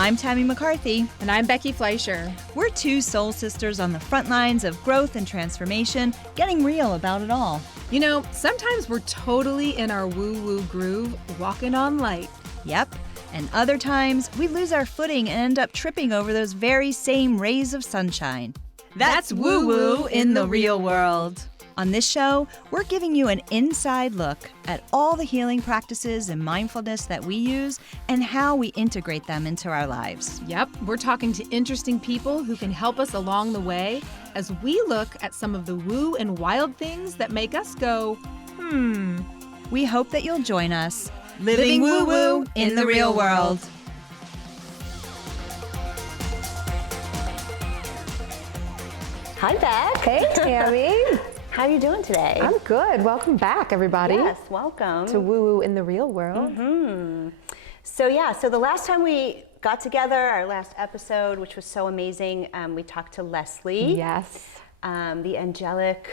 I'm Tami McCarthy. And I'm Becki Fleischer. We're two soul sisters on the front lines of growth and transformation, getting real about it all. You know, sometimes we're totally in our woo-woo groove, walking on light. Yep. And other times, we lose our footing and end up tripping over those very same rays of sunshine. That's woo-woo in the real world. On this show, we're giving you an inside look at all the healing practices and mindfulness that we use and how we integrate them into our lives. Yep, we're talking to interesting people who can help us along the way as we look at some of the woo and wild things that make us go, We hope that you'll join us, living woo-woo in the real world. Hi, Beck. Hey, Tami. How are you doing today? I'm good. Welcome back, everybody. Yes, welcome. To Woo Woo in the Real World. So the last time we got together, our last episode, which was so amazing, we talked to Leslie. Yes. The angelic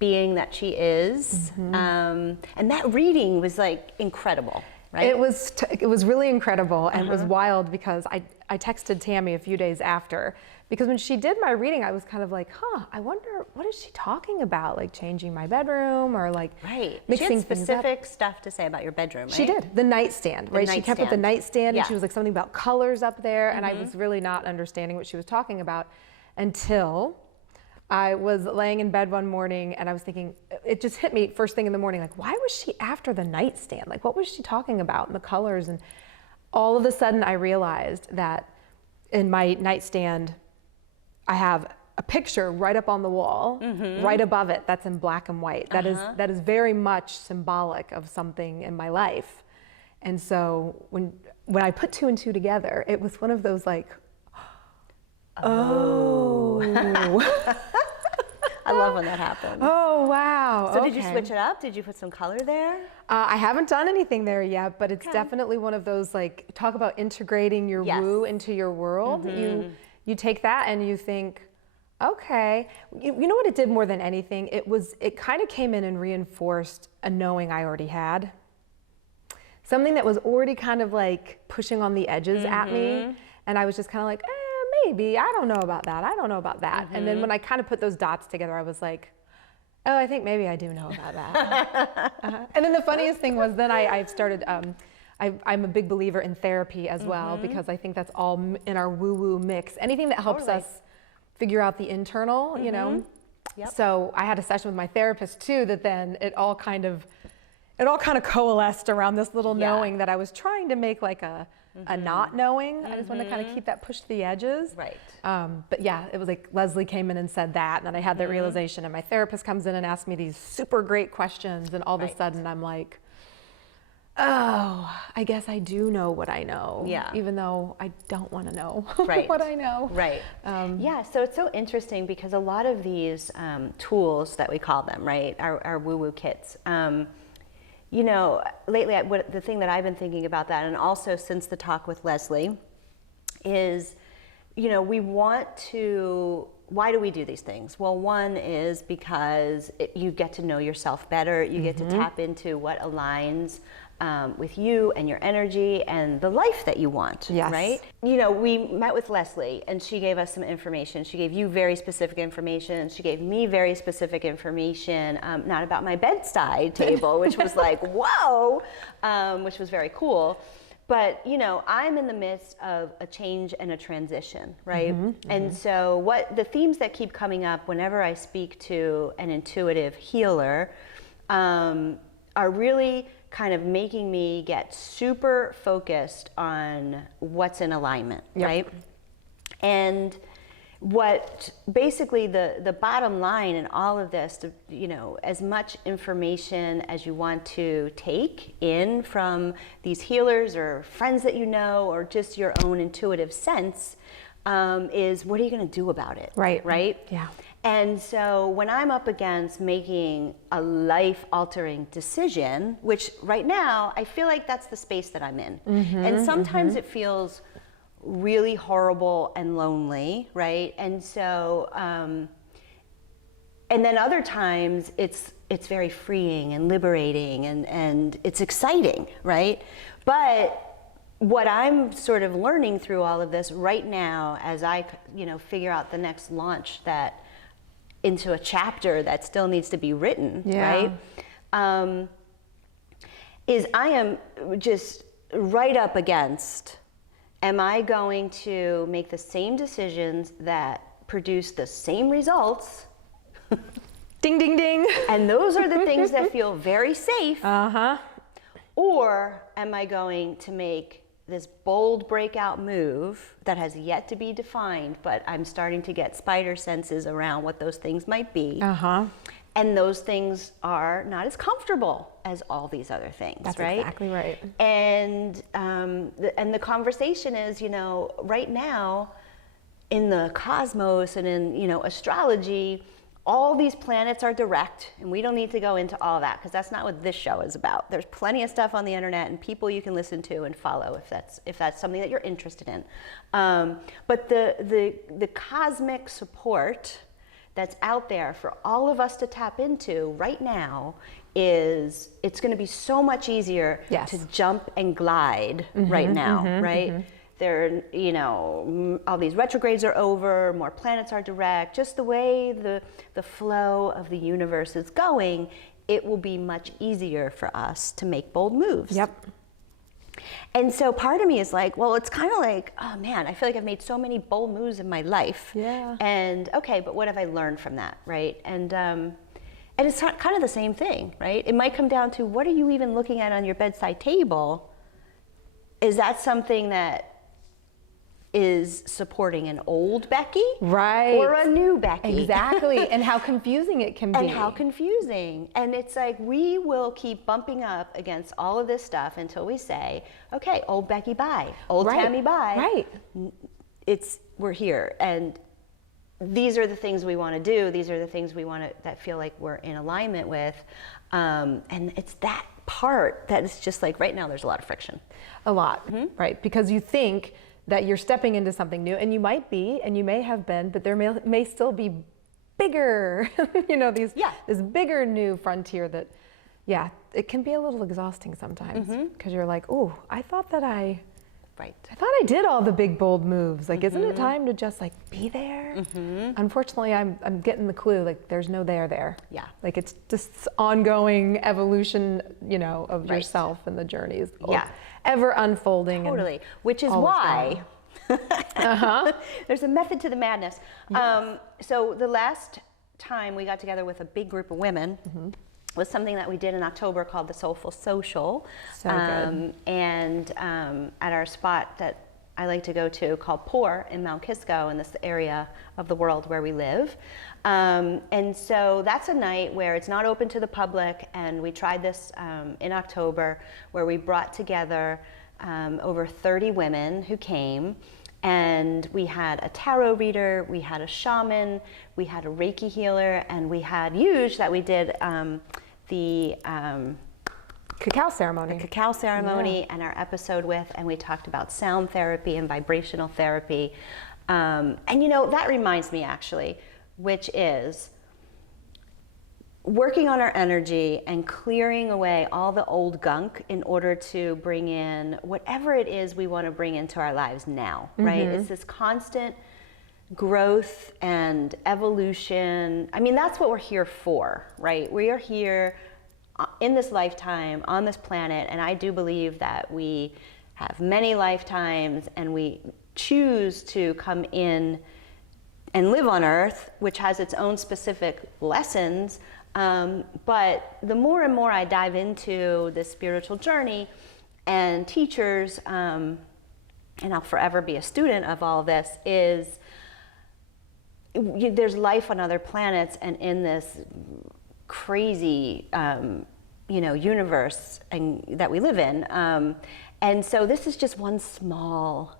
being that she is. And that reading was like incredible, right? It was really incredible, and it was wild because I texted Tami a few days after, because when she did my reading, I was kind of like, I wonder, what is she talking about? Like changing my bedroom or like mixing she had things up. specific stuff to say about your bedroom, right? She did. The nightstand, right? She kept up the nightstand, and she was like something about colors up there, and I was really not understanding what she was talking about until I was laying in bed one morning and I was thinking, it just hit me first thing in the morning, like, why was she after the nightstand? Like, what was she talking about, and the colors? And all of a sudden I realized that in my nightstand, I have a picture right up on the wall, right above it, that's in black and white. That is very much symbolic of something in my life. And so when I put two and two together, it was one of those like, oh. I love when that happens. Oh, wow. So did you switch it up? Did you put some color there? I haven't done anything there yet, but it's definitely one of those, like, talk about integrating your woo into your world. You take that and you think, okay. You know what it did more than anything? It kind of came in and reinforced a knowing I already had. Something that was already kind of like pushing on the edges at me. And I was just kind of like, maybe, I don't know about that. I don't know about that. And then when I kind of put those dots together, I was like, oh, I think maybe I do know about that. And then the funniest thing was then I've started, I'm a big believer in therapy as well, because I think that's all in our woo-woo mix. Anything that helps us figure out the internal, you know? So I had a session with my therapist too, that then it all kind of coalesced around this little knowing that I was trying to make like a not knowing. I just wanted to kind of keep that push to the edges. Right. But yeah, it was like Leslie came in and said that, and then I had that realization, and my therapist comes in and asks me these super great questions, and all of a sudden I'm like, oh, I guess I do know what I know. Yeah. Even though I don't want to know Right. what I know. Right. Yeah, so it's so interesting because a lot of these tools that we call them, right, our woo-woo kits, you know, lately, the thing that I've been thinking about that, and also since the talk with Leslie, is, you know, we want to, why do we do these things? Well, one is because you get to know yourself better, you get to tap into what aligns with you and your energy and the life that you want, right? You know, we met with Leslie and she gave us some information. She gave you very specific information. She gave me very specific information, not about my bedside table, which was like, whoa, which was very cool. But, you know, I'm in the midst of a change and a transition, right? And so what the themes that keep coming up whenever I speak to an intuitive healer are really kind of making me get super focused on what's in alignment, right? And what basically the bottom line in all of this, you know, as much information as you want to take in from these healers or friends that you know, or just your own intuitive sense, is what are you going to do about it? Right? Yeah. And so when I'm up against making a life-altering decision, which right now I feel like that's the space that I'm in, and sometimes it feels really horrible and lonely, right? And so, and then other times it's very freeing and liberating and it's exciting, right? But what I'm sort of learning through all of this right now, as I, figure out the next launch into a chapter that still needs to be written, right? Is I am just right up against, am I going to make the same decisions that produce the same results? Ding, ding, ding. And those are the things that feel very safe. Or am I going to make this bold breakout move that has yet to be defined, but I'm starting to get spider senses around what those things might be. And those things are not as comfortable as all these other things, That's right? exactly right. And the conversation is, right now in the cosmos and in, astrology, all these planets are direct, and we don't need to go into all that because that's not what this show is about. There's plenty of stuff on the internet and people you can listen to and follow if that's something that you're interested in. But the cosmic support that's out there for all of us to tap into right now is, it's going to be so much easier to jump and glide right now, right? There, all these retrogrades are over, more planets are direct. Just the way the flow of the universe is going, it will be much easier for us to make bold moves. And so part of me is like, well, it's kind of like, oh man, I feel like I've made so many bold moves in my life. And okay, but what have I learned from that, right? And it's kind of the same thing, right? It might come down to, what are you even looking at on your bedside table? Is that something that is supporting an old Becki, or a new Becki? Exactly. And how confusing it can be. And how confusing. And it's like, we will keep bumping up against all of this stuff until we say, okay, old Becki bye, old Tami bye. We're here, and these are the things we want to do. These are the things we want to, that feel like we're in alignment with. And it's that part that is just like, right now there's a lot of friction. A lot, right? Because you think that you're stepping into something new, and you might be, and you may have been, but there may still be bigger, this bigger new frontier that, it can be a little exhausting sometimes, because you're like, oh, I thought I did all the big bold moves. Like, isn't it time to just like be there? Unfortunately, I'm getting the clue. Like, there's no there. Like, it's just ongoing evolution, of yourself and the journeys. Ever unfolding. Totally. Which is why there's a method to the madness. So the last time we got together with a big group of women was something that we did in October called the Soulful Social. So good. And at our spot that I like to go to called Pour in Mount Kisco, in this area of the world where we live. And so that's a night where it's not open to the public, and we tried this in October, where we brought together over 30 women who came, and we had a tarot reader, we had a shaman, we had a Reiki healer, and we had Yuj that we did the cacao ceremony. And our episode with, and we talked about sound therapy and vibrational therapy. And that reminds me actually, which is working on our energy and clearing away all the old gunk in order to bring in whatever it is we want to bring into our lives now, right? It's this constant growth and evolution. I mean, that's what we're here for, right? We are here in this lifetime, on this planet, and I do believe that we have many lifetimes, and we choose to come in and live on Earth, which has its own specific lessons. But the more and more I dive into this spiritual journey and teachers, and I'll forever be a student of all this, is there's life on other planets, and in this crazy universe that we live in. And so this is just one small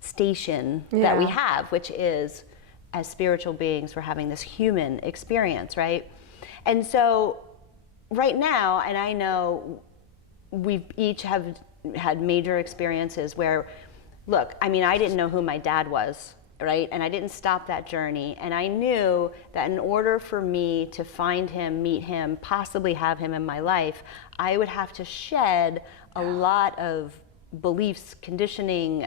station that we have, which is, as spiritual beings, we're having this human experience, right? And so right now, and I know we each have had major experiences where, look, I mean, I didn't know who my dad was, right? And I didn't stop that journey. And I knew that in order for me to find him, meet him, possibly have him in my life, I would have to shed a lot of beliefs, conditioning,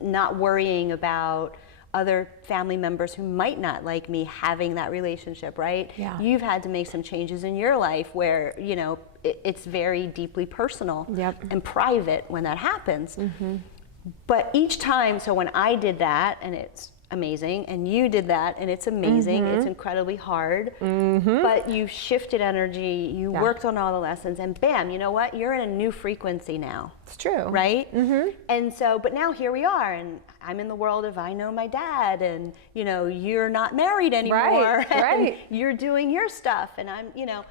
not worrying about other family members who might not like me having that relationship, right? Yeah. You've had to make some changes in your life where, you know, it's very deeply personal and private when that happens. But each time, so when I did that, and it's amazing, and you did that, and it's amazing, it's incredibly hard, but you shifted energy, you worked on all the lessons, and bam, you know what? You're in a new frequency now. It's true. Right? And so, but now here we are, and I'm in the world of I know my dad, and, you know, you're not married anymore, and you're doing your stuff, and I'm, you know,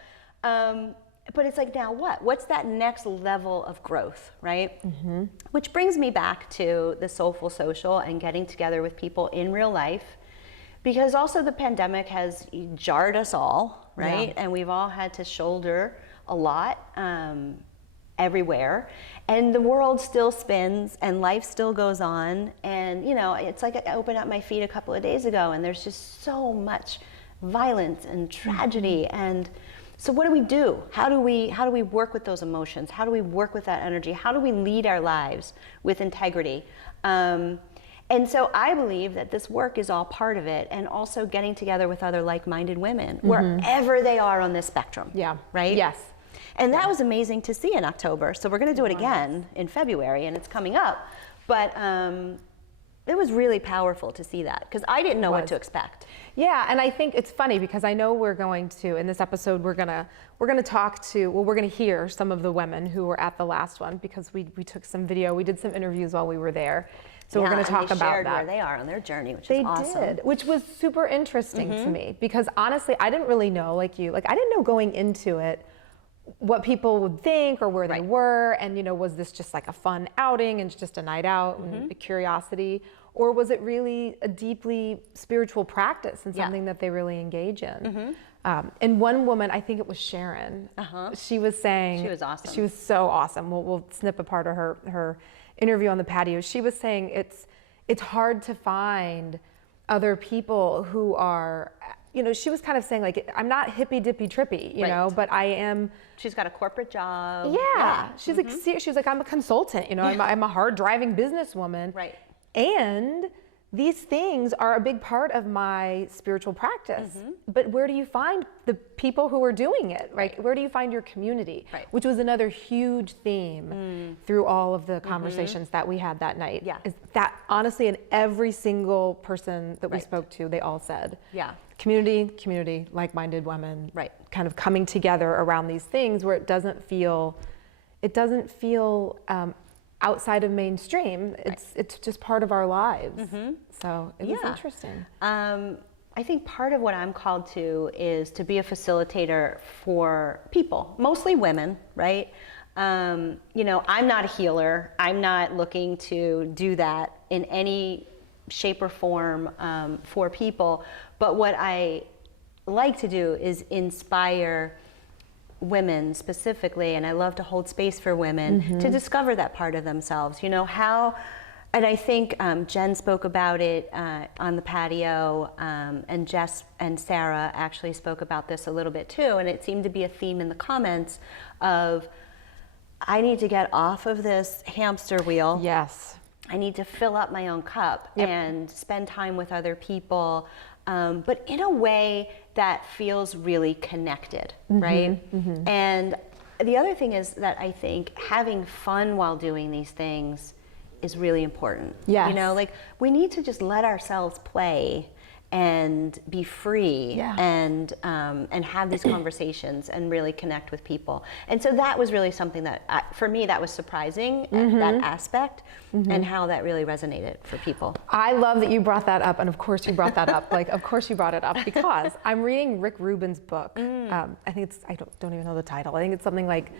but it's like, now what? What's that next level of growth, right? Which brings me back to the Soulful Social and getting together with people in real life, because also the pandemic has jarred us all, right? And we've all had to shoulder a lot everywhere, and the world still spins and life still goes on. And, you know, it's like I opened up my feed a couple of days ago, and there's just so much violence and tragedy. And so what do? How do we work with those emotions? How do we work with that energy? How do we lead our lives with integrity? And so I believe that this work is all part of it, and also getting together with other like-minded women, wherever they are on this spectrum. Right? Yes. And that was amazing to see in October. So we're going to do it again in February, and it's coming up. But it was really powerful to see that, because I didn't know what to expect. Yeah, and I think it's funny because I know we're going to, in this episode, we're gonna talk to, well, we're gonna hear some of the women who were at the last one, because we took some video, we did some interviews while we were there. So we're gonna talk about shared that. Where they are on their journey, which is awesome. They did, which was super interesting to me, because honestly, I didn't really know, like you, like I didn't know going into it what people would think or where they were, and, you know, was this just like a fun outing and just a night out and a curiosity, or was it really a deeply spiritual practice and something that they really engage in? And one woman, I think it was Sharon, she was saying, she was awesome. She was so awesome. We'll snip a part of her interview on the patio. She was saying it's hard to find other people who are, you know, she was kind of saying, like, I'm not hippy dippy trippy, you know, but I am. She's got a corporate job. Yeah. She's like, she's like, I'm a consultant, you know, I'm a hard driving businesswoman. Right. And these things are a big part of my spiritual practice. But where do you find the people who are doing it, right? Where do you find your community? Which was another huge theme through all of the conversations that we had that night. Is that honestly, in every single person that we spoke to, they all said, community, like-minded women, kind of coming together around these things where it doesn't feel outside of mainstream. It's just part of our lives. So it was interesting. I think part of what I'm called to is to be a facilitator for people, mostly women, right? You know, I'm not a healer. I'm not looking to do that in any shape or form for people. But what I like to do is inspire women specifically, and I love to hold space for women to discover that part of themselves. You know, how, and I think Jen spoke about it on the patio, and Jess and Sarah actually spoke about this a little bit too, and it seemed to be a theme in the comments of, I need to get off of this hamster wheel. Yes. I need to fill up my own cup and spend time with other people, but in a way that feels really connected, right? And the other thing is that I think having fun while doing these things is really important. Yes. You know, like, we need to just let ourselves play and be free and have these conversations and really connect with people. And so that was really something that, for me, that was surprising, that aspect, and how that really resonated for people. I love that you brought that up, and of course you brought that up. Like, of course you brought it up, because I'm reading Rick Rubin's book. I think it's, I don't even know the title. I think it's something like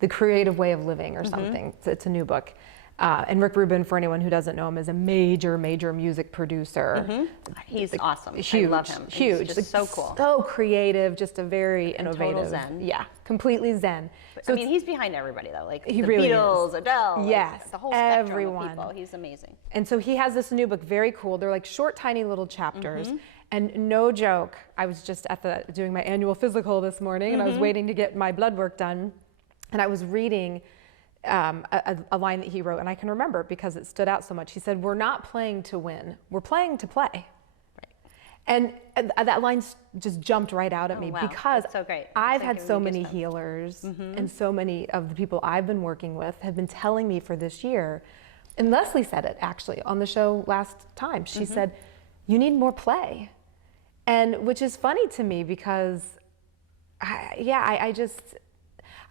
The Creative Way of Living or something. It's a new book. And Rick Rubin, for anyone who doesn't know him, is a major music producer. He's awesome. Huge, I love him. Huge. He's just so cool. So creative, just a very innovative. Total zen. Yeah, completely zen. So, I mean, he's behind everybody though, like he the really Beatles, is. Adele, yes, like the whole spectrum everyone. of people. He's amazing. And so he has this new book, very cool. They're like short, tiny little chapters. And no joke, I was just doing my annual physical this morning, and I was waiting to get my blood work done, and I was reading a line that he wrote, and I can remember it because it stood out so much. He said, "We're not playing to win, we're playing to play." And that line just jumped right out at me because that's so great. I've had so many healers and so many of the people I've been working with have been telling me for this year, and Leslie said it actually on the show last time. She said, "You need more play," and which is funny to me because, I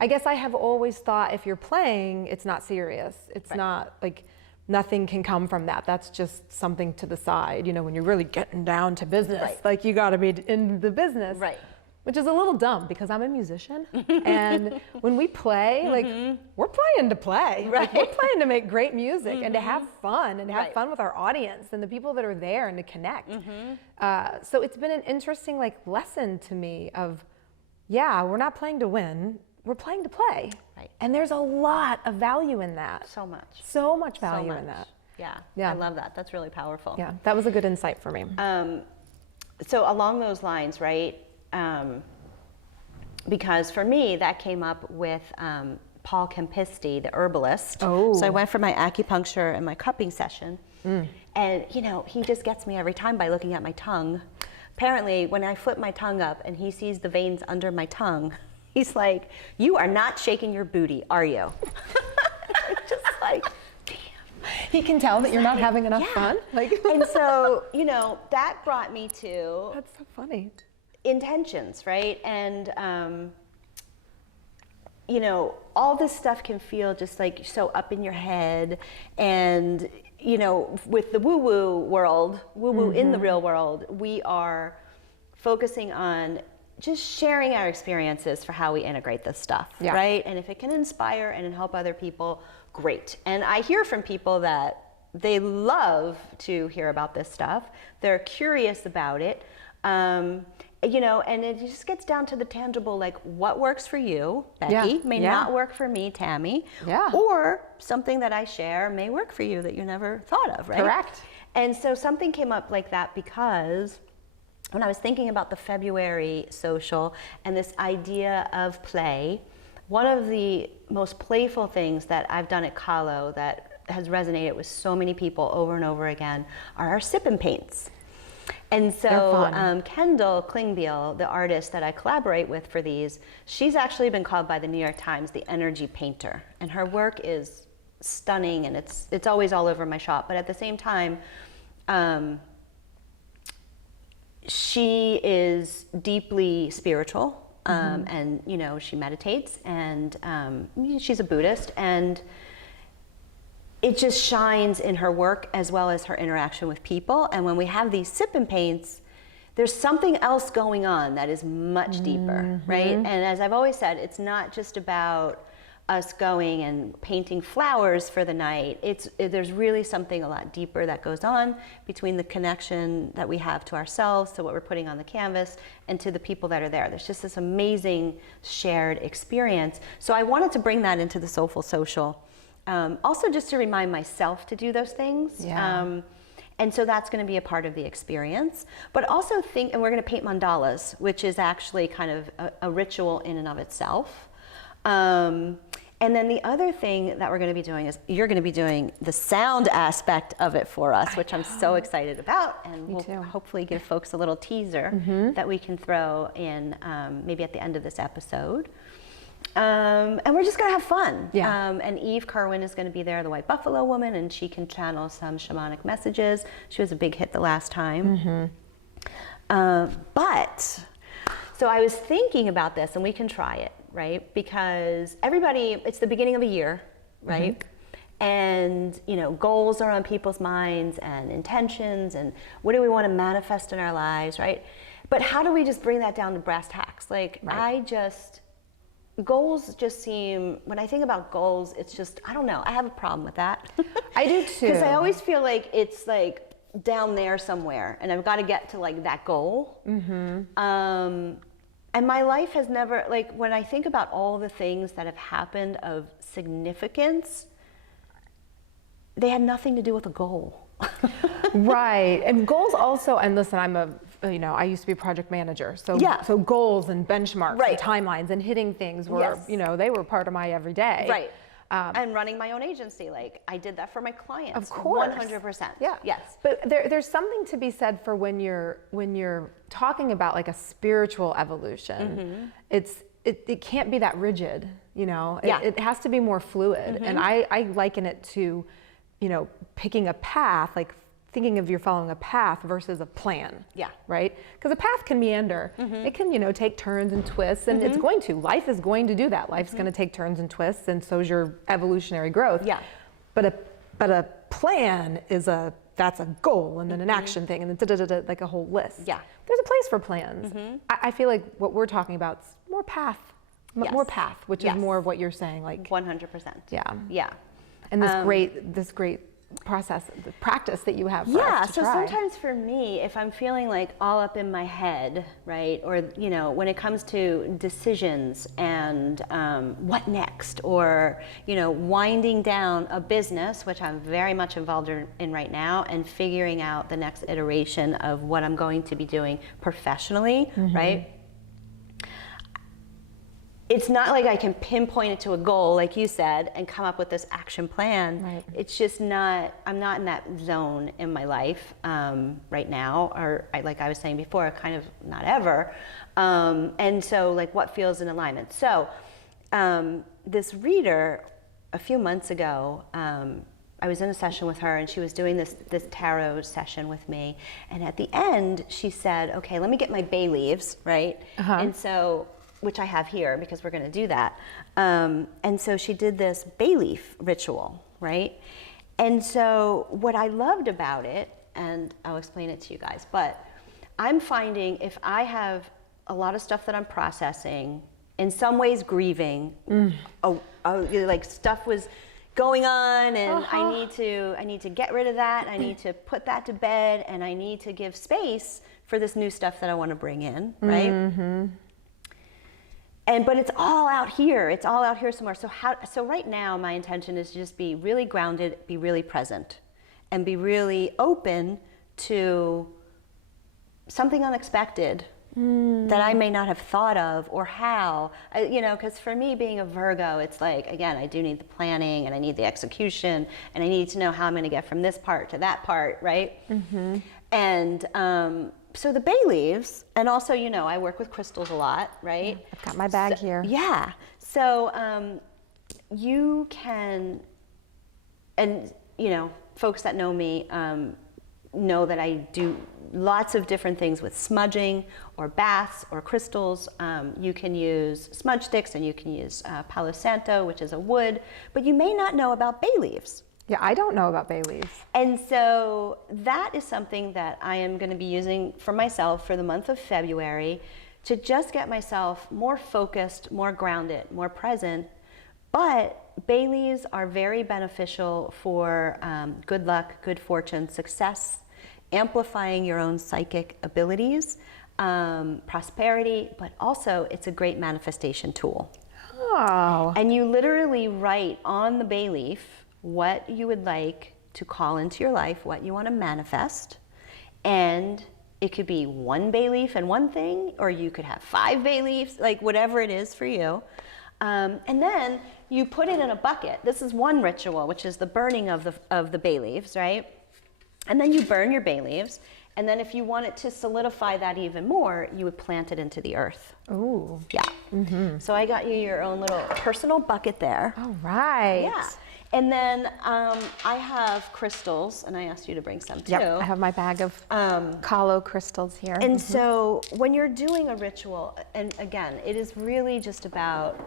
guess I have always thought if you're playing, it's not serious. It's not like. Nothing can come from that. That's just something to the side. You know, when you're really getting down to business, like you got to be in the business, which is a little dumb because I'm a musician, and when we play, like we're playing to play. Like, we're playing to make great music and to have fun and to have fun with our audience and the people that are there and to connect. So it's been an interesting like lesson to me of, we're not playing to win. We're playing to play. And there's a lot of value in that. So much. So much value in that. Yeah, I love that. That's really powerful. Yeah, that was a good insight for me. So along those lines, right, because for me, that came up with Paul Kempisti, the herbalist. So I went for my acupuncture and my cupping session. And, you know, he just gets me every time by looking at my tongue. Apparently, when I flip my tongue up and he sees the veins under my tongue, he's like, "You are not shaking your booty, are you?" Just like, damn. He can tell that you're not having enough fun. Like, and so, you know, that brought me to that's so funny. Intentions, right? And, you know, all this stuff can feel just like so up in your head. And, you know, with the woo-woo world, woo-woo in the real world, we are focusing on just sharing our experiences for how we integrate this stuff, right? And if it can inspire and help other people, great. And I hear from people that they love to hear about this stuff. They're curious about it. You know, and it just gets down to the tangible, like what works for you, Becki, may not work for me, Tami, or something that I share may work for you that you never thought of, right? Correct. And so something came up like that because when I was thinking about the February social and this idea of play, one of the most playful things that I've done at Kahlo that has resonated with so many people over and over again are our sip and paints. And so Kendall Klingbeil, the artist that I collaborate with for these, she's actually been called by the New York Times the energy painter. And her work is stunning and it's always all over my shop. But at the same time, she is deeply spiritual, and you know, she meditates, and she's a Buddhist, and it just shines in her work as well as her interaction with people. And when we have these sip and paints, there's something else going on that is much deeper, right? And as I've always said, it's not just about us going and painting flowers for the night. There's really something a lot deeper that goes on between the connection that we have to ourselves, to what we're putting on the canvas, and to the people that are there. There's just this amazing shared experience. So I wanted to bring that into the Soulful Social. Also just to remind myself to do those things. And so that's going to be a part of the experience. But also and we're going to paint mandalas, which is actually kind of a ritual in and of itself. And then the other thing that we're going to be doing is you're going to be doing the sound aspect of it for us, which I'm so excited about. And we'll hopefully give folks a little teaser that we can throw in maybe at the end of this episode. And we're just going to have fun. And Eve Kerwin is going to be there, the White Buffalo Woman, and she can channel some shamanic messages. She was a big hit the last time. But, so I was thinking about this, and we can try it, right? Because everybody, it's the beginning of a year, right? And, you know, goals are on people's minds and intentions and what do we want to manifest in our lives, right? But how do we just bring that down to brass tacks? Like, goals just seem, when I think about goals, it's just, I don't know, I have a problem with that. I do too. Because I always feel like it's like down there somewhere and I've got to get to like that goal. And my life has never, like when I think about all the things that have happened of significance, they had nothing to do with a goal. Right, and goals also, and listen, I used to be a project manager, so so goals and benchmarks and timelines and hitting things were, you know, they were part of my everyday. And running my own agency, like I did that for my clients. Of course. 100%. Yeah. Yes. But there's something to be said for when you're talking about like a spiritual evolution. It can't be that rigid, you know. It has to be more fluid. And I liken it to, you know, picking a path, like thinking of you're following a path versus a plan. Yeah. Right? Because a path can meander. It can, you know, take turns and twists, and it's going to. Life is going to do that. Life's going to take turns and twists, and so's your evolutionary growth. Yeah. But a plan is that's a goal, and then an action thing, and then like a whole list. Yeah. There's a place for plans. I feel like what we're talking about is more path, more path, which is more of what you're saying, like 100%. Yeah. Yeah. And this great process, the practice that you have for us to so try. sometimes for me, if I'm feeling like all up in my head, right, or, you know, when it comes to decisions and what next, or, you know, winding down a business, which I'm very much involved in right now, and figuring out the next iteration of what I'm going to be doing professionally, right? It's not like I can pinpoint it to a goal, like you said, and come up with this action plan. Right. It's just not, I'm not in that zone in my life right now, or like I was saying before, kind of not ever. And so like what feels in alignment. So this reader, a few months ago, I was in a session with her, and she was doing this tarot session with me. And at the end, she said, okay, let me get my bay leaves, right? And so, which I have here because we're going to do that. And so she did this bay leaf ritual, right? And so what I loved about it, and I'll explain it to you guys, but I'm finding if I have a lot of stuff that I'm processing, in some ways grieving, like stuff was going on, and I need to get rid of that, I need to put that to bed, and I need to give space for this new stuff that I want to bring in, right? But it's all out here. It's all out here somewhere. So right now, my intention is to just be really grounded, be really present, and be really open to something unexpected that I may not have thought of, or how. You know, because for me, being a Virgo, it's like, again, I do need the planning, and I need the execution, and I need to know how I'm going to get from this part to that part, right? And so the bay leaves, and also, you know, I work with crystals a lot, right? I've got my bag here. Yeah. So you can, and, you know, folks that know me know that I do lots of different things with smudging or baths or crystals. You can use smudge sticks, and you can use Palo Santo, which is a wood, but you may not know about bay leaves. Yeah, I don't know about bay leaves. And so that is something that I am going to be using for myself for the month of February to just get myself more focused, more grounded, more present. But bay leaves are very beneficial for good luck, good fortune, success, amplifying your own psychic abilities, prosperity, but also it's a great manifestation tool. Oh. And you literally write on the bay leaf what you would like to call into your life, what you want to manifest. And it could be one bay leaf and one thing, or you could have 5 bay leaves, like whatever it is for you. And then you put it in a bucket. This is one ritual, which is the burning of the bay leaves, right? And then you burn your bay leaves. And then if you want it to solidify that even more, you would plant it into the earth. Ooh. Yeah. So I got you your own little personal bucket there. All right. Yeah. And then I have crystals, and I asked you to bring some too. Yep, I have my bag of Kalo crystals here. And so when you're doing a ritual, and again, it is really just about,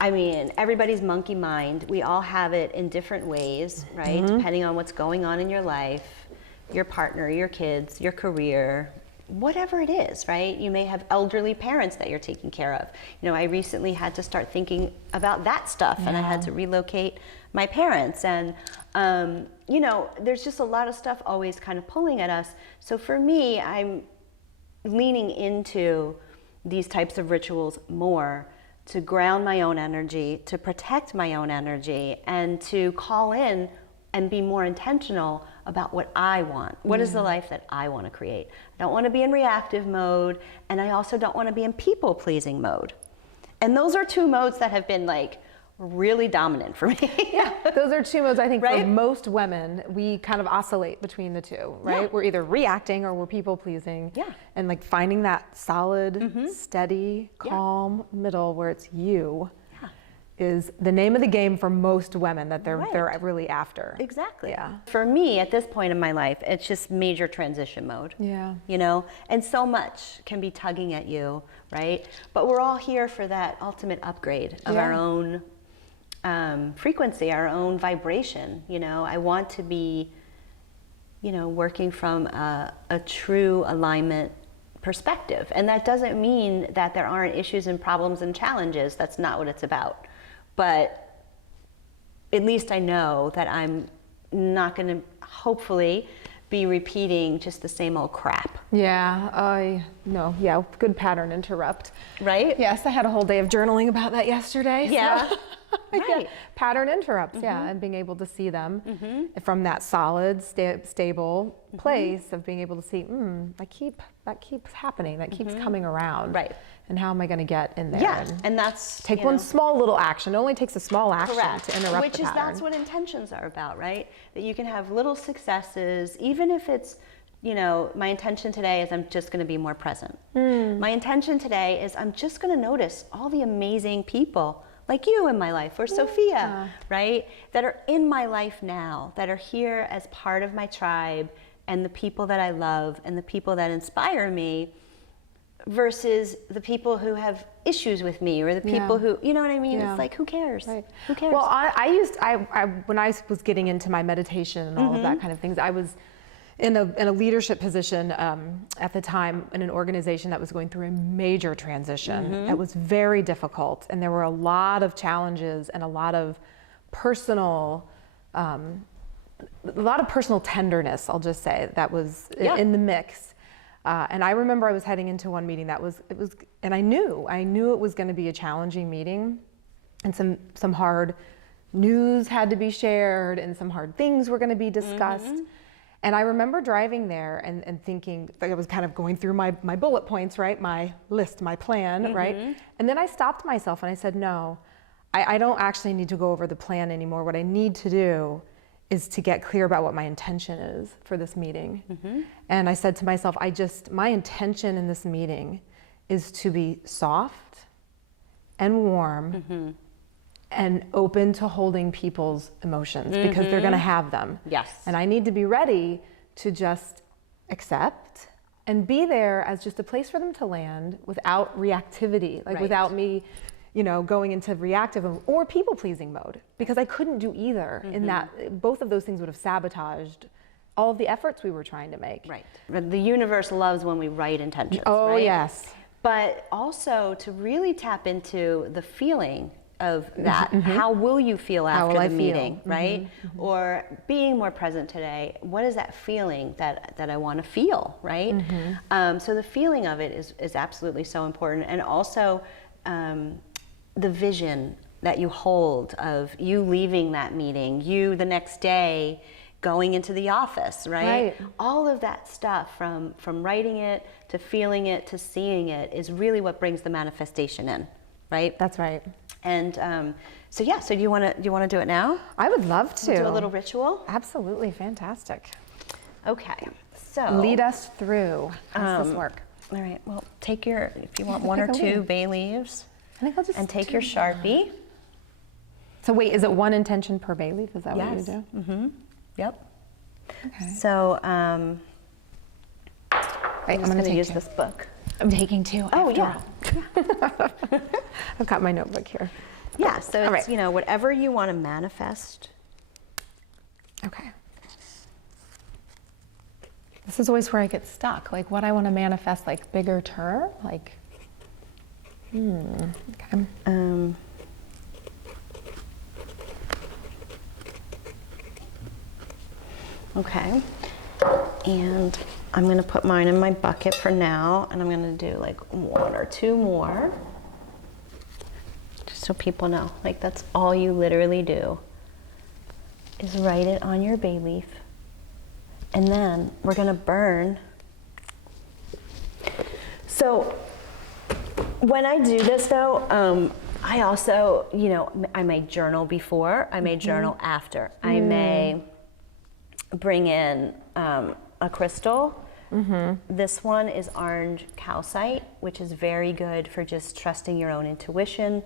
I mean, everybody's monkey mind. We all have it in different ways, right? Depending on what's going on in your life, your partner, your kids, your career, whatever it is, right? You may have elderly parents that you're taking care of. You know, I recently had to start thinking about that stuff, and I had to relocate my parents. And, you know, there's just a lot of stuff always kind of pulling at us. So for me, I'm leaning into these types of rituals more to ground my own energy, to protect my own energy, and to call in and be more intentional about what I want. What is the life that I want to create? I don't want to be in reactive mode, and I also don't want to be in people-pleasing mode. And those are 2 modes that have been like really dominant for me. Yeah, those are two modes I think Right? for most women, we kind of oscillate between the two, right? Yeah. We're either reacting or we're people pleasing. Yeah. And like finding that solid, steady, calm middle where it's you is the name of the game for most women that they're really after. Exactly. Yeah. For me, at this point in my life, it's just major transition mode. Yeah. You know, and so much can be tugging at you, right? But we're all here for that ultimate upgrade of our own frequency, our own vibration. You know, I want to be, you know, working from a true alignment perspective. And that doesn't mean that there aren't issues and problems and challenges. That's not what it's about. But at least I know that I'm not going to, hopefully, be repeating just the same old crap. Yeah, good pattern interrupt. Right? Yes, I had a whole day of journaling about that yesterday. Yeah. So. Right. Pattern interrupts, and being able to see them from that solid, stable place of being able to see, that keeps happening, that keeps coming around. Right. And how am I going to get in there? Yeah, and that's take one small little action. It only takes a small action to interrupt Which the is pattern. that's what intentions are about, right? That you can have little successes, even if it's, you know, my intention today is I'm just going to be more present. My intention today is I'm just going to notice all the amazing people like you in my life, or Sofia, right? That are in my life now, that are here as part of my tribe, and the people that I love, and the people that inspire me, versus the people who have issues with me, or the people who, you know what I mean? It's like, who cares? Right. Who cares? Well, I when I was getting into my meditation and all of that kind of things, I was in a leadership position at the time in an organization that was going through a major transition. It was very difficult, and there were a lot of challenges and a lot of personal tenderness, I'll just say, that was in the mix. And I remember I was heading into one meeting and I knew it was going to be a challenging meeting, and some hard news had to be shared, and some hard things were going to be discussed. And I remember driving there and thinking, like I was kind of going through my bullet points, right? My list, my plan, right? And then I stopped myself and I said, no, I don't actually need to go over the plan anymore. What I need to do is to get clear about what my intention is for this meeting. And I said to myself, my intention in this meeting is to be soft and warm and open to holding people's emotions, because they're going to have them. Yes. And I need to be ready to just accept and be there as just a place for them to land without reactivity, like without me, you know, going into reactive or people-pleasing mode, because I couldn't do either. In that, both of those things would have sabotaged all of the efforts we were trying to make. Right. The universe loves when we write intentions. Oh, right? yes. But also to really tap into the feeling of that. How will you feel after the meeting, right? Or being more present today, what is that feeling that I want to feel, right? So the feeling of it is absolutely so important. And also the vision that you hold of you leaving that meeting, you the next day going into the office, right? All of that stuff from writing it to feeling it to seeing it is really what brings the manifestation in, right? That's right. And so do you want to do it now? I would love to. We'll do a little ritual? Absolutely, fantastic. Okay, so. Lead us through. How does this work? All right, well, take if you want one or two bay leaves, I think I'll just take your Sharpie. So wait, is it one intention per bay leaf? Is that what you do? Mm-hmm. Yep. Okay. So, I'm going to use this book. I'm taking two. Oh, yeah. I've got my notebook here. Yeah, so All it's, right. Whatever you want to manifest. Okay. This is always where I get stuck. Like what I want to manifest, like bigger term, like, okay. Okay, and I'm going to put mine in my bucket for now, and I'm going to do like one or two more, just so people know. Like that's all you literally do is write it on your bay leaf, and then we're going to burn. So when I do this though, I also, I may journal before, I may journal after. I may bring in a crystal. This one is orange calcite, which is very good for just trusting your own intuition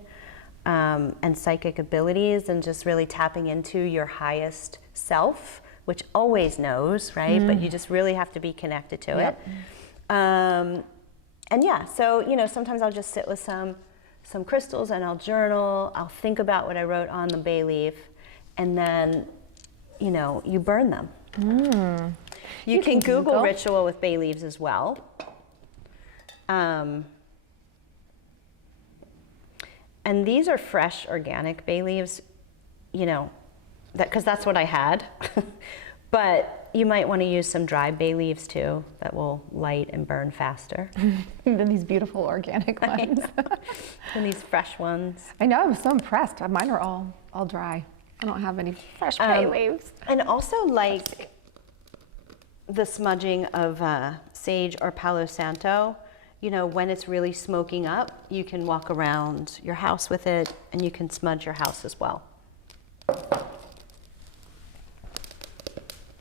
and psychic abilities, and just really tapping into your highest self, which always knows, right? But you just really have to be connected to it. And yeah, so sometimes I'll just sit with some crystals and I'll journal. I'll think about what I wrote on the bay leaf, and then you burn them. You can Google ritual with bay leaves as well. And these are fresh organic bay leaves, because that's what I had. But you might want to use some dry bay leaves too, that will light and burn faster. Than these beautiful organic ones. And these fresh ones. I know, I'm so impressed. Mine are all dry. I don't have any fresh bay leaves. And also like the smudging of sage or Palo Santo, when it's really smoking up, you can walk around your house with it, and you can smudge your house as well.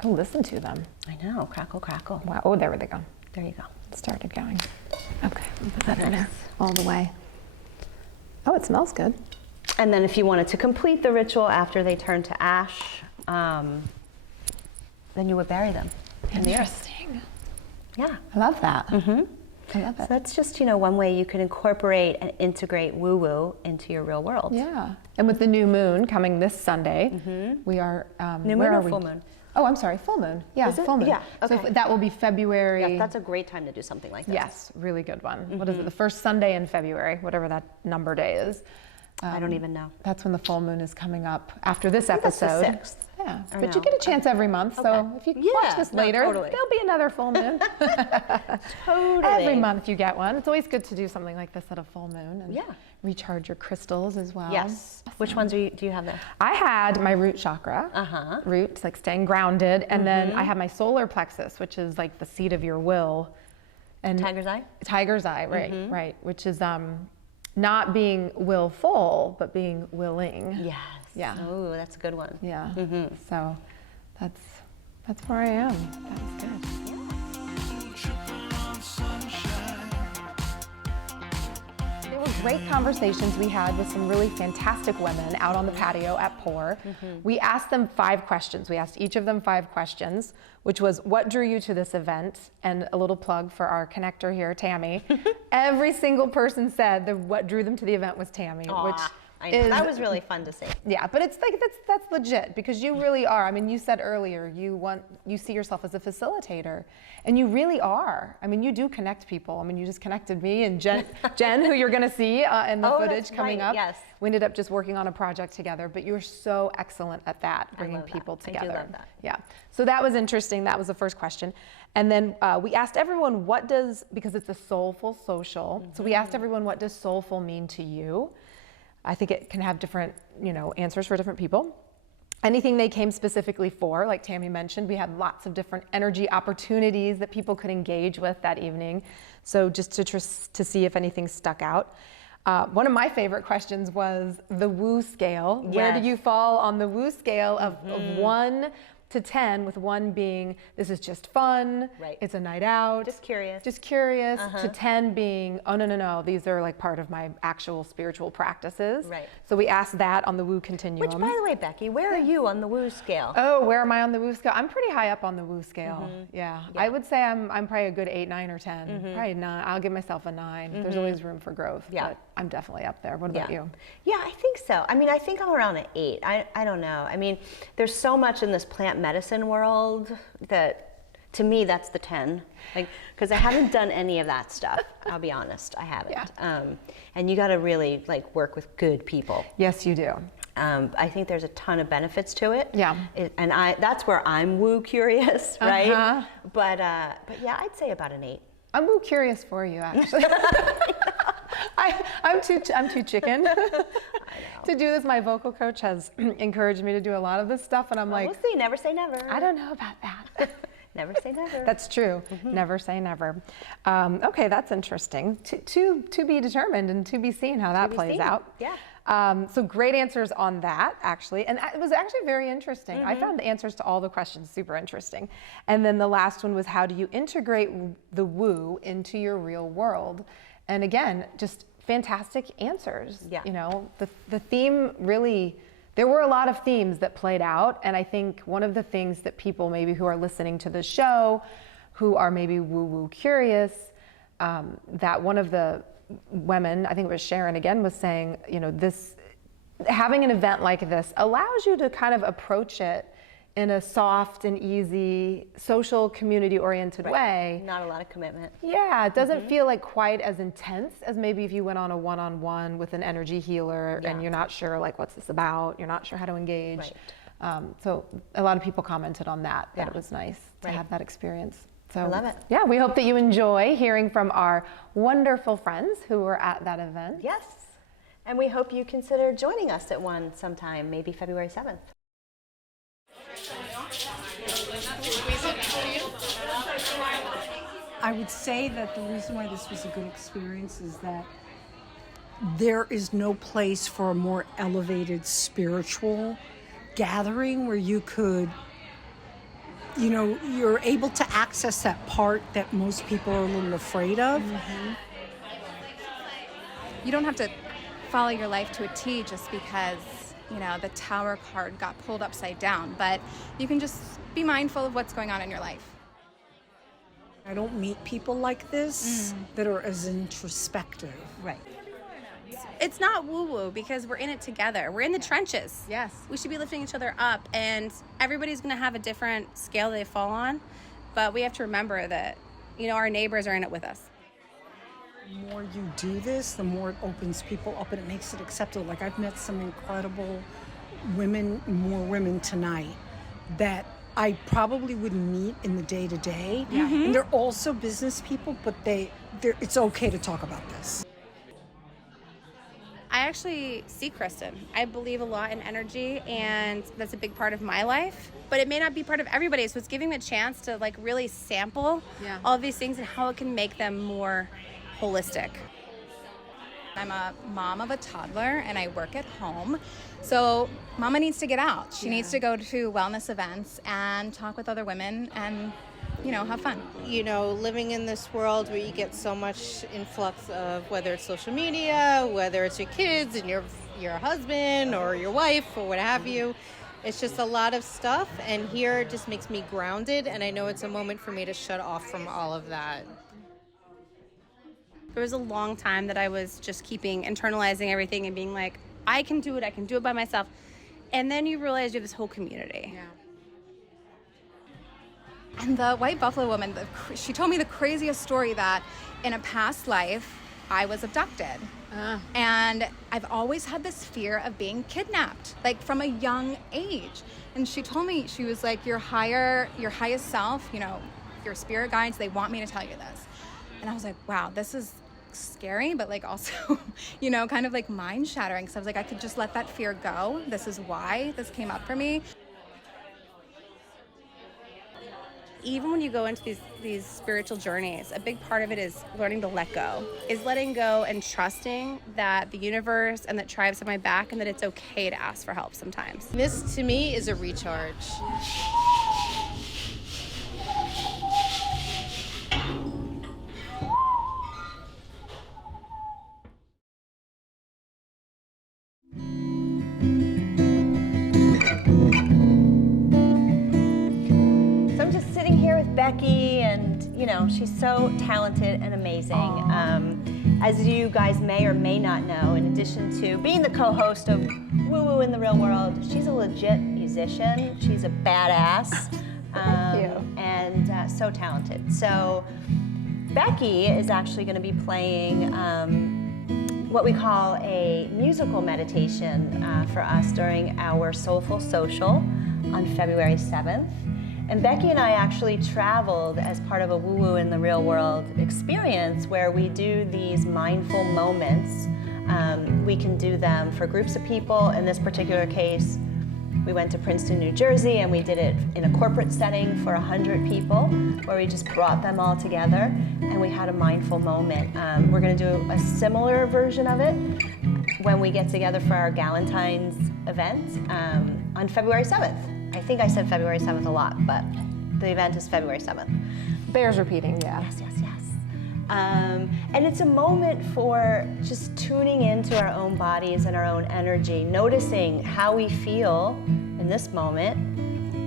Oh, listen to them. I know, crackle, crackle. Wow, oh, there they go. There you go. It started going. Okay, put that in there all the way. Oh, it smells good. And then if you wanted to complete the ritual after they turn to ash, then you would bury them in the earth. Interesting. Yeah. I love that. I love it. So that's just, one way you can incorporate and integrate woo-woo into your real world. Yeah. And with the new moon coming this Sunday, we are, New moon or full moon? Oh, I'm sorry, full moon. Yeah, Is it? full moon. Yeah, okay. So that will be February. Yeah, that's a great time to do something like this. Yes, really good one. What is it, the first Sunday in February, whatever that number day is. I don't even know. That's when the full moon is coming up after this That's the episode. 6th. Yeah, Or but no. you get a chance every month, so if you watch this later, totally. there'll be another full moon. Totally. Every month you get one. It's always good to do something like this at a full moon and Yeah. recharge your crystals as well. Yes. Which ones do you have there? I had my root chakra, root, like staying grounded, and then I have my solar plexus, which is like the seat of your will. And Tiger's eye? Tiger's eye, right, right, which is not being willful, but being willing. Yes. Yeah. Oh, that's a good one. Yeah. So that's where I am. That was good. There were great conversations we had with some really fantastic women out on the patio at POUR. We asked them 5 questions. We asked each of them 5 questions, which was, what drew you to this event? And a little plug for our connector here, Tami. Every single person said that what drew them to the event was Tami, which I know. That was really fun to see. yeah, but it's like that's legit, because you really are. I mean, you said earlier you see yourself as a facilitator, and you really are. I mean, you do connect people. I mean, you just connected me and Jen, who you're going to see in the footage coming up. Yes. We ended up just working on a project together, but you're so excellent at that, bringing people together. I do love that. Yeah. So that was interesting. That was the first question. And then we asked everyone, because it's a soulful social, so we asked everyone, what does soulful mean to you? I think it can have different, answers for different people. Anything they came specifically for, like Tami mentioned, we had lots of different energy opportunities that people could engage with that evening. So just to see if anything stuck out. One of my favorite questions was the woo scale. Yes. Where do you fall on the woo scale of 1 to 10, with 1 being, this is just fun, Right. it's a night out. Just curious. To 10 being, oh, no, these are like part of my actual spiritual practices. Right. So we asked that on the woo continuum. Which, by the way, Becki, where are you on the woo scale? Oh, where am I on the woo scale? I'm pretty high up on the woo scale. Yeah. I would say I'm probably a good 8, 9, or 10. Probably 9. I'll give myself a 9. There's always room for growth. Yeah. But I'm definitely up there. What about you? Yeah, I think so. I mean, I think I'm around an 8. I don't know. I mean, there's so much in this plant medicine world that, to me, that's the 10. Like, because I haven't done any of that stuff. I'll be honest, I haven't. Yeah. And you got to really work with good people. Yes, you do. I think there's a ton of benefits to it. Yeah. And that's where I'm woo curious, right? But yeah, I'd say about an 8. I'm woo curious for you, actually. I'm too chicken to do this. My vocal coach has encouraged me to do a lot of this stuff, and I'm like, we'll see. Never say never. I don't know about that. Never say never. That's true. Never say never. Okay, that's interesting. To be determined and to be seen how that plays out. Yeah. So great answers on that, actually. And it was actually very interesting. I found the answers to all the questions super interesting. And then the last one was, how do you integrate the woo into your real world? And again, just fantastic answers. Yeah. You know, the theme really, there were a lot of themes that played out. And I think one of the things that people maybe who are listening to the show, who are maybe woo-woo curious, that one of the women, I think it was Sharon again, was saying, you know, this, having an event like this allows you to kind of approach it in a soft and easy, social, community-oriented way. Not a lot of commitment. Yeah, it doesn't feel like quite as intense as maybe if you went on a one-on-one with an energy healer and you're not sure, like, what's this about? You're not sure how to engage. So a lot of people commented on that it was nice to have that experience. So, I love it. Yeah, we hope that you enjoy hearing from our wonderful friends who were at that event. Yes. And we hope you consider joining us at one sometime, maybe February 7th. I would say that the reason why this was a good experience is that there is no place for a more elevated spiritual gathering where you could, you know, you're able to access that part that most people are a little afraid of. You don't have to follow your life to a T just because, you know, the Tower card got pulled upside down, but you can just be mindful of what's going on in your life. I don't meet people like this that are as introspective. Right. It's not woo-woo because we're in it together. We're in the trenches. Yes. We should be lifting each other up, and everybody's going to have a different scale they fall on, but we have to remember that, you know, our neighbors are in it with us. The more you do this, the more it opens people up and it makes it acceptable. Like, I've met some incredible women, more women tonight that I probably wouldn't meet in the day-to-day. And they're also business people, but it's okay to talk about this. I actually see Kristen. I believe a lot in energy, and that's a big part of my life, but it may not be part of everybody, so it's giving them a chance to, like, really sample all of these things and how it can make them more holistic. I'm a mom of a toddler and I work at home. So mama needs to get out. She needs to go to wellness events and talk with other women and, you know, have fun. You know, living in this world where you get so much influx of whether it's social media, whether it's your kids and your husband or your wife or what have you, it's just a lot of stuff, and here it just makes me grounded, and I know it's a moment for me to shut off from all of that. There was a long time that I was just internalizing everything and being like, I can do it by myself. And then you realize you have this whole community. And the white buffalo woman, she told me the craziest story that in a past life, I was abducted. And I've always had this fear of being kidnapped, like from a young age. And she told me, she was like, your highest self, you know, your spirit guides, they want me to tell you this. And I was like, wow, this is scary, but like also, you know, kind of like mind shattering. So I was like, I could just let that fear go. This is why this came up for me. Even when you go into these spiritual journeys, a big part of it is learning to let go, is letting go and trusting that the universe and that tribes have my back and that it's okay to ask for help sometimes. This, to me, is a recharge. Becki, and you know, she's so talented and amazing. As you guys may or may not know, in addition to being the co-host of Woo Woo in the Real World, she's a legit musician. She's a badass. Thank you. And so talented. So Becki is actually going to be playing what we call a musical meditation for us during our Soulful Social on February 7th. And Becki and I actually traveled as part of a Woo Woo in the Real World experience where we do these mindful moments. We can do them for groups of people. In this particular case, We went to Princeton, New Jersey, and we did it in a corporate setting for 100 people, where we just brought them all together, and we had a mindful moment. We're going to do a similar version of it when we get together for our Galentine's event on February 7th. I think I said February 7th a lot, but the event is February 7th. Bears repeating, yeah. Yes, yes, yes. And it's a moment for just tuning into our own bodies and our own energy, noticing how we feel in this moment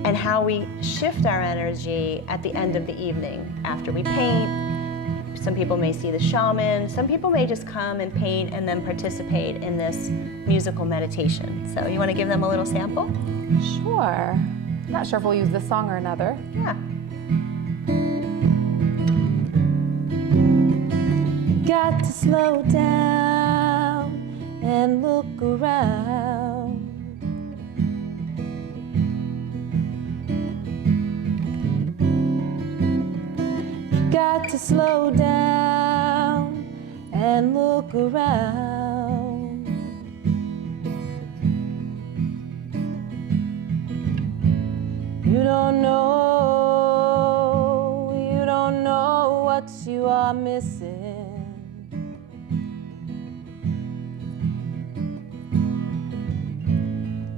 and how we shift our energy at the end of the evening after we paint. Some people may see the shaman, some people may just come and paint and then participate in this musical meditation. So you want to give them a little sample? Sure. Not sure if we'll use this song or another. Yeah. Got to slow down and look around. You got to slow down and look around. You don't know what you are missing.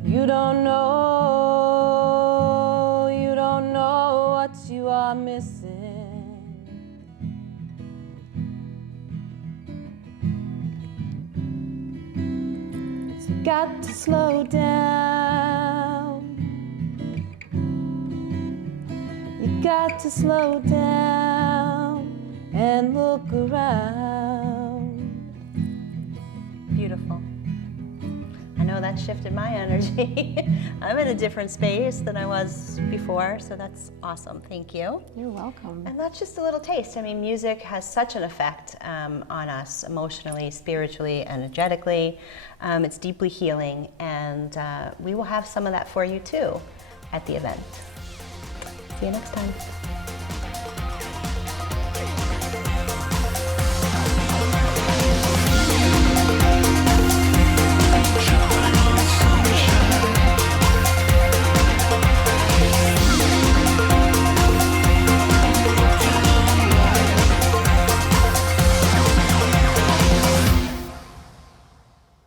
You don't know what you are missing. So you got to slow down. You got to slow down and look around. Beautiful. I know that shifted my energy. I'm in a different space than I was before, so that's awesome. Thank you. You're welcome. And that's just a little taste. I mean, music has such an effect on us emotionally, spiritually, energetically. It's deeply healing, and we will have some of that for you too at the event. See you next time.